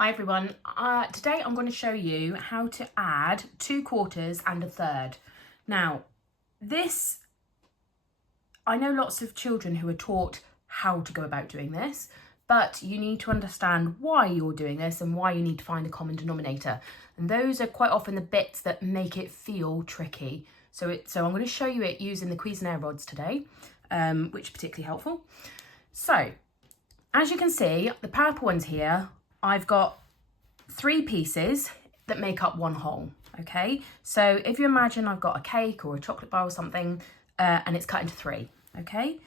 Hi everyone, today I'm going to show you how to add 2/4 and a third. Now I know lots of children who are taught how to go about doing this, but you need to understand why you're doing this and why you need to find a common denominator. And those are quite often the bits that make it feel tricky. So I'm going to show you it using the cuisenaire rods today, which is particularly helpful. So as you can see, the purple ones here, I've got 3 pieces that make up one whole, okay? So if you imagine I've got a cake or a chocolate bar or something, and it's cut into 3, okay?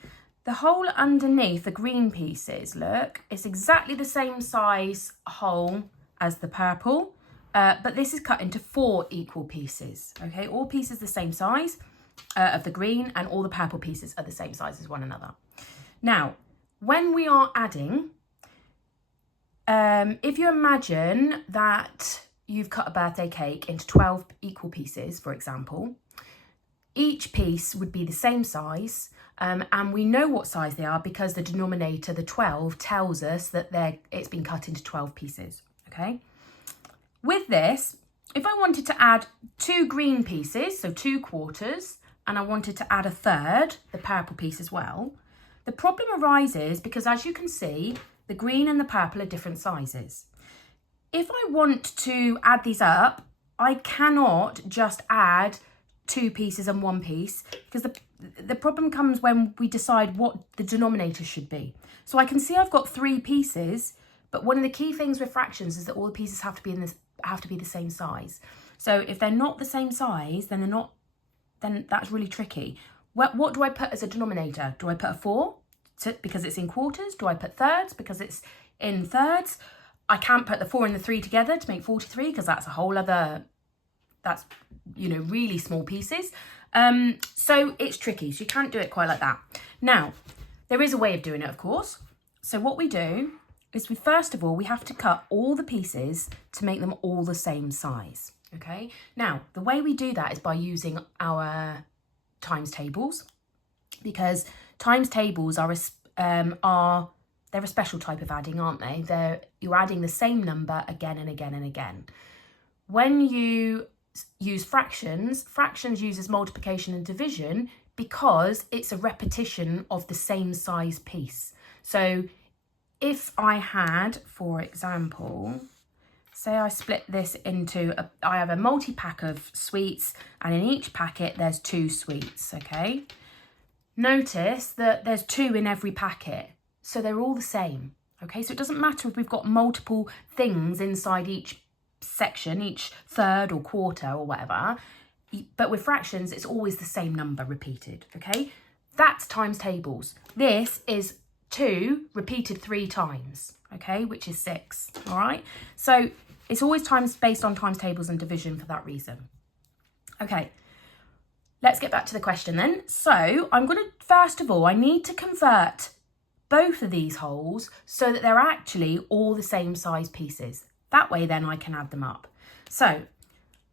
The hole underneath the green pieces, look, it's exactly the same size hole as the purple, but this is cut into 4 equal pieces, okay? All pieces the same size of the green, and all the purple pieces are the same size as one another. Now, when we are adding, if you imagine that you've cut a birthday cake into 12 equal pieces, for example, each piece would be the same size, and we know what size they are because the denominator, the 12, tells us that it's been cut into 12 pieces, okay? With this, if I wanted to add 2 green pieces, so 2/4, and I wanted to add a third, the purple piece as well, the problem arises because, as you can see, the green and the purple are different sizes. If I want to add these up, I cannot just add 2 pieces and 1 piece, because the problem comes when we decide what the denominator should be. So I can see I've got 3 pieces, but one of the key things with fractions is that all the pieces have to be the same size. So if they're not the same size, then that's really tricky. What do I put as a denominator? Do I put a 4 because it's in quarters? Do I put thirds because it's in thirds? I can't put the 4 and the 3 together to make 43 because that's a whole other, that's, really small pieces. So it's tricky. So you can't do it quite like that. Now, there is a way of doing it, of course. So what we do is first of all, we have to cut all the pieces to make them all the same size. Okay. Now, the way we do that is by using our times tables, because times tables are they're a special type of adding, aren't they? You're adding the same number again and again and again. When you use fractions uses multiplication and division because it's a repetition of the same size piece. So if I had, for example, say I split this into, I have a multi-pack of sweets, and in each packet there's 2 sweets, okay? Notice that there's 2 in every packet, so they're all the same, okay? So it doesn't matter if we've got multiple things inside each section, each third or quarter or whatever, but with fractions, it's always the same number repeated, okay? That's times tables. This is 2 repeated 3 times, okay, which is 6, all right? So it's always based on times tables and division for that reason. Okay, let's get back to the question then. So I'm going to, first of all, I need to convert both of these holes so that they're actually all the same size pieces. That way then I can add them up. So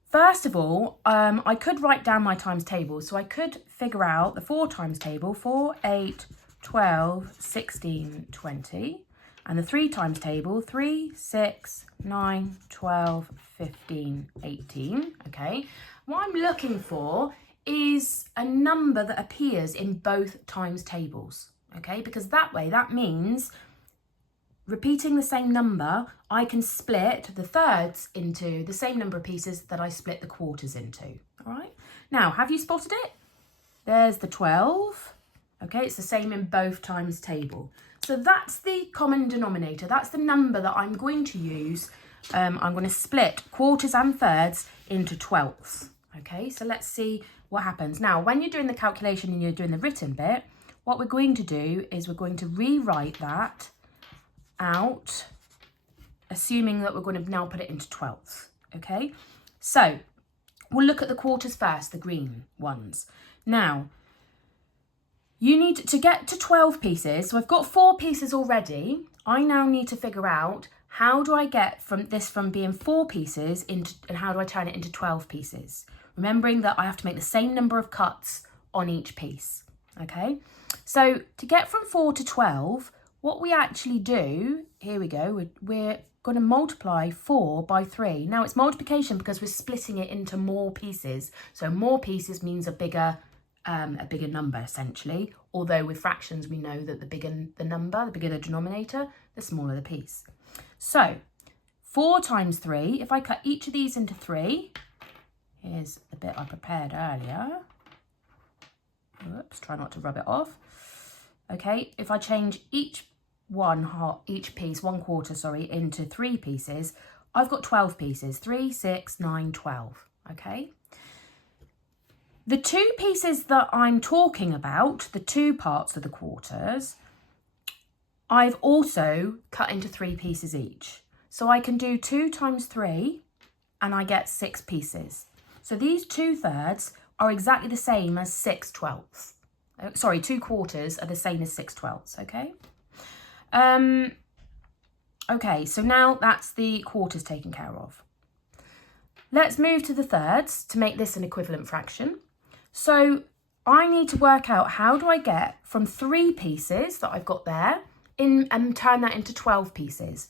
first of all, I could write down my times table. So I could figure out the 4 times table, 4, 8, 12, 16, 20. And the 3 times table, 3, 6, 9, 12, 15, 18, okay? What I'm looking for is a number that appears in both times tables, okay? Because that means repeating the same number, I can split the thirds into the same number of pieces that I split the quarters into, all right? Now, have you spotted it? There's the 12, okay? It's the same in both times table. So that's the common denominator. That's the number that I'm going to use. I'm going to split quarters and thirds into 12ths, okay? So let's see what happens. Now, when you're doing the calculation and you're doing the written bit, what we're going to do is we're going to rewrite that out, assuming that we're going to now put it into 12ths, okay? So we'll look at the quarters first, the green ones. Now, you need to get to 12 pieces. So I've got 4 pieces already. I now need to figure out how do I get from being 4 pieces and how do I turn it into 12 pieces? Remembering that I have to make the same number of cuts on each piece, okay? So to get from 4 to 12, what we actually do, here we go, we're going to multiply 4 by 3. Now it's multiplication because we're splitting it into more pieces. So more pieces means a bigger number essentially. Although with fractions we know that the bigger the number, the bigger the denominator, the smaller the piece. So 4 times 3, if I cut each of these into 3, here's the bit I prepared earlier. Oops, try not to rub it off. Okay, if I change each piece, 1/4, into 3 pieces, I've got 12 pieces. 3, 6, 9, 12. Okay. The 2 pieces that I'm talking about, the 2 parts of the quarters, I've also cut into 3 pieces each. So I can do 2 times 3 and I get 6 pieces. So these 2/3 are exactly the same as 6/12. Sorry, 2 quarters are the same as 6/12, okay? Okay, so now that's the quarters taken care of. Let's move to the thirds to make this an equivalent fraction. So I need to work out how do I get from 3 pieces that I've got there and turn that into 12 pieces.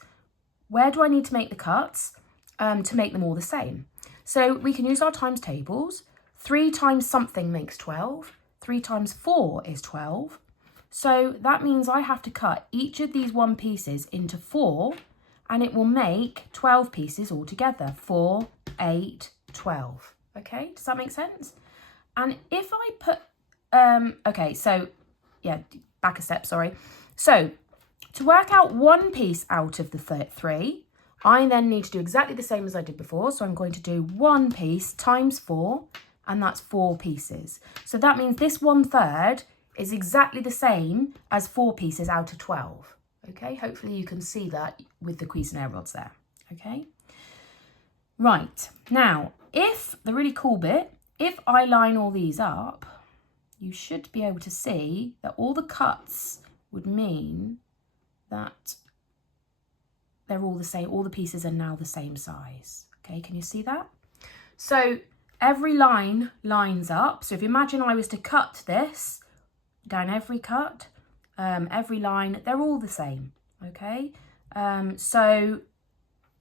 Where do I need to make the cuts to make them all the same? So we can use our times tables. 3 times something makes 12. 3 times 4 is 12. So that means I have to cut each of these 1 pieces into 4 and it will make 12 pieces altogether. 4, 8, 12. Okay, does that make sense? And if I put, okay, so yeah, back a step, sorry. So to work out 1 piece out of the 3, I then need to do exactly the same as I did before. So I'm going to do 1 piece times 4, and that's 4 pieces. So that means this 1/3 is exactly the same as 4 pieces out of 12. Okay, hopefully you can see that with the cuisenaire rods there. Okay, right, now if the really cool bit, if I line all these up, you should be able to see that all the cuts would mean that they're all the same, all the pieces are now the same size. Okay, can you see that? So every line lines up. So if you imagine I was to cut this down every cut, every line, they're all the same. Okay, so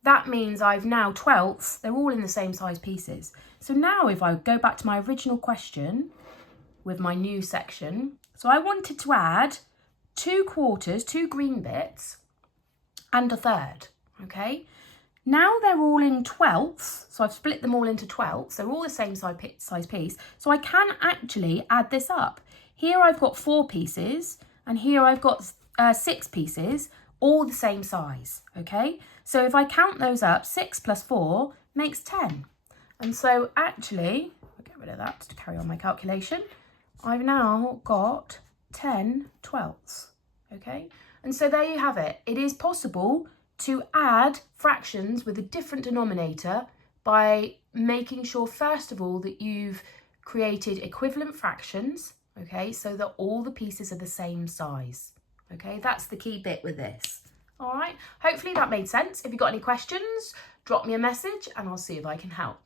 that means I've now 12ths, they're all in the same size pieces. So now if I go back to my original question with my new section, so I wanted to add 2 quarters, 2 green bits, and a 1/3, okay? Now they're all in 12ths, so I've split them all into 12ths, they're all the same size piece, so I can actually add this up. Here I've got 4 pieces, and here I've got 6 pieces, all the same size, okay? So if I count those up, 6 plus 4 makes 10. And so actually, I'll get rid of that to carry on my calculation, I've now got 10 12ths, okay? And so there you have it. It is possible to add fractions with a different denominator by making sure, first of all, that you've created equivalent fractions, okay, so that all the pieces are the same size, okay? That's the key bit with this. All right, hopefully that made sense. If you've got any questions, drop me a message and I'll see if I can help.